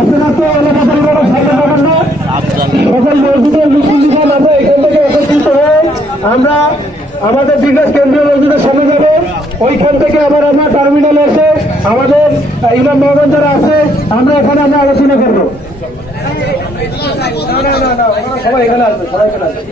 আপনারা তো এলাকা পরিবারের সামনে পাবেন না, সকল মসজিদের মুসলিম আমরা এখান থেকে একত্রিত হয়ে আমরা আমাদের বিকাশ কেন্দ্রীয় মসজিদের সামনে যাবো। ওইখান থেকে আবার আমরা টার্মিনালে এসে আমাদের ইমাম মহোদয় যারা আছে আমরা এখানে আমরা আলোচনা করবো। সবাই এখানে আসবে, সবাই এখানে আসবে।